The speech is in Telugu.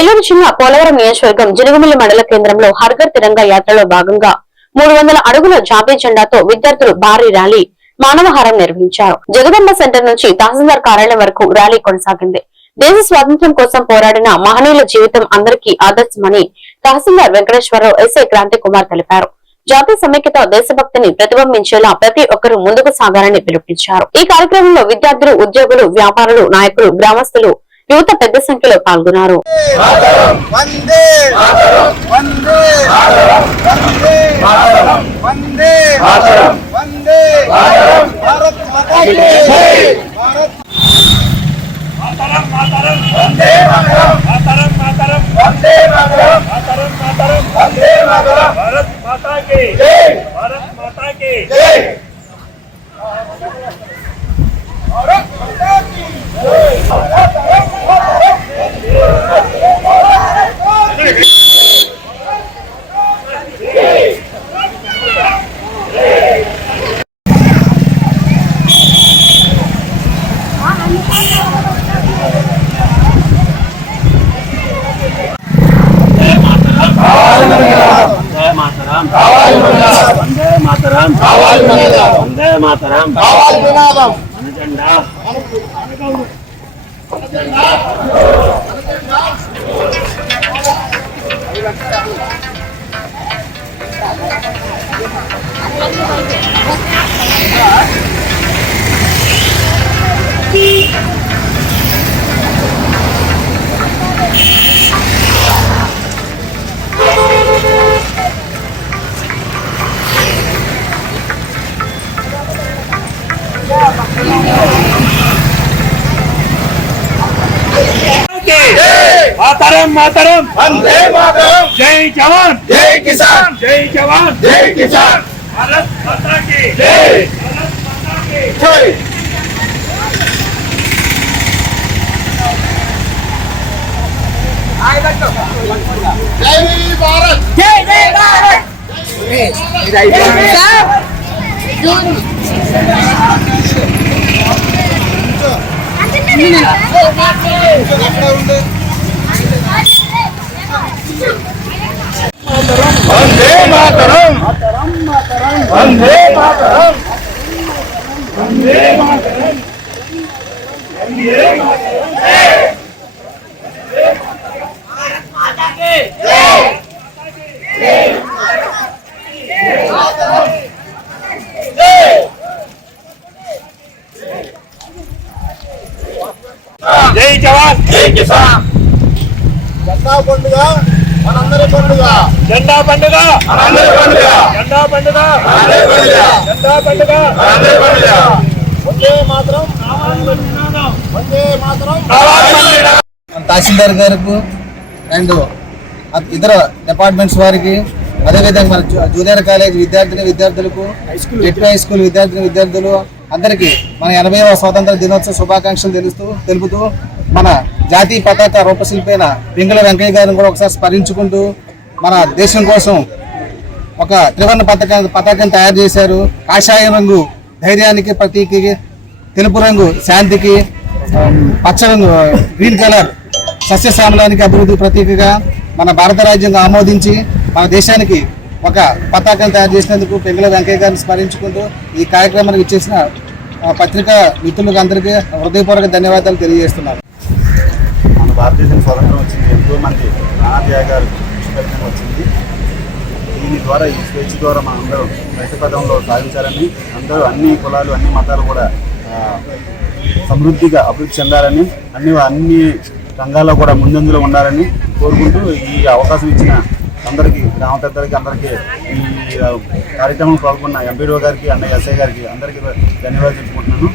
ఏలూరు జిల్లా పోలవరం నియోజకవర్గం జిలుగుమిల్లి మండల కేంద్రంలో హర్ఘర్ తిరంగా యాత్రలో భాగంగా 300 అడుగుల జాతీయ జెండాతో విద్యార్థులు భారీ ర్యాలీ మానవహారం నిర్వహించారు. జగదంబ సెంటర్ నుంచి తహసీల్దార్ కార్యాలయం వరకు ర్యాలీ కొనసాగింది. దేశ స్వాతంత్ర్యం కోసం పోరాడిన మహనీయుల జీవితం అందరికీ ఆదర్శమని తహసీల్దార్ వెంకటేశ్వరరావు ఎస్ఐ క్రాంతి కుమార్ తెలిపారు. జాతీయ సమైక్యత దేశభక్తిని ప్రతిబింబించేలా ప్రతి ఒక్కరూ ముందుకు సాగాలని పిలుపునిచ్చారు. ఈ కార్యక్రమంలో విద్యార్థులు, ఉద్యోగులు, వ్యాపారులు, నాయకులు, గ్రామస్తులు, యువత పెద్ద సంఖ్యలో పాల్గొన్నారు. వందే మాతరం मातरम मातरम वंदे मातरम जय जवान जय किसान जय जवान जय किसान भारत माता की जय भारत माता की जय जय भारत जय जय भारत जय किसान वंदे मातरम वंदे मातरम वंदे मातरम वंदे मातरम भारत माता की जय जय जवान जय किसान जंडा पंడుగ మనందరి పండుగ జెండా పండుగ మనందరి పండుగ జెండా పండుగ మనందరి పండుగ జెండా పండుగ మనందరి పండుగ వందే మాతరం వందే మాతరం తహసీల్దార్ గారికి అండ్ ఇతర డిపార్ట్మెంట్స్ వారికి, అదేవిధంగా మన జూనియర్ కాలేజ్ విద్యార్థులకు, జెడ్పీ హై స్కూల్ విద్యార్థులు అందరికీ మన 80వ స్వాతంత్ర దినోత్సవ శుభాకాంక్షలు తెలుపుతూ మన జాతీయ పతాక రూపశిల్పైన పింగళ వెంకయ్య గారిని కూడా ఒకసారి స్మరించుకుంటూ మన దేశం కోసం ఒక త్రివర్ణ పతాకం తయారు చేశారు. కాషాయం రంగు ధైర్యానికి ప్రతీకి, తెలుపు రంగు శాంతికి, పచ్చ రంగు గ్రీన్ కలర్ సస్యశ్యామలానికి అభివృద్ధి ప్రతీకగా మన భారత రాజ్యాంగం ఆమోదించి మన దేశానికి ఒక పతాకం తయారు చేసినందుకు పింగళ వెంకయ్య గారిని స్మరించుకుంటూ ఈ కార్యక్రమానికి ఇచ్చేసిన పత్రికా మిత్రులకు అందరికీ హృదయపూర్వక ధన్యవాదాలు తెలియజేస్తున్నారు. మన భారతదేశం స్వతంత్రం వచ్చింది, ఎంతోమంది ప్రాణత్యాగాలు ఫలితం వచ్చింది. దీని ద్వారా ఈ స్వేచ్ఛ ద్వారా మనం అందరూ రైతు పదంలో సాధించాలని, అందరూ అన్ని కులాలు అన్ని మతాలు కూడా సమృద్ధిగా అభివృద్ధి చెందాలని, అన్ని రంగాల్లో కూడా ముందంజలో ఉండాలని కోరుకుంటూ ఈ అవకాశం ఇచ్చిన అందరికీ, గ్రామ పెద్దలకి అందరికీ, ఈ కార్యక్రమం పాల్గొన్న ఎంపీడీఓ గారికి, అన్నయ్య ఎస్ఐ గారికి అందరికీ ధన్యవాదాలు చెప్పుకుంటున్నాను.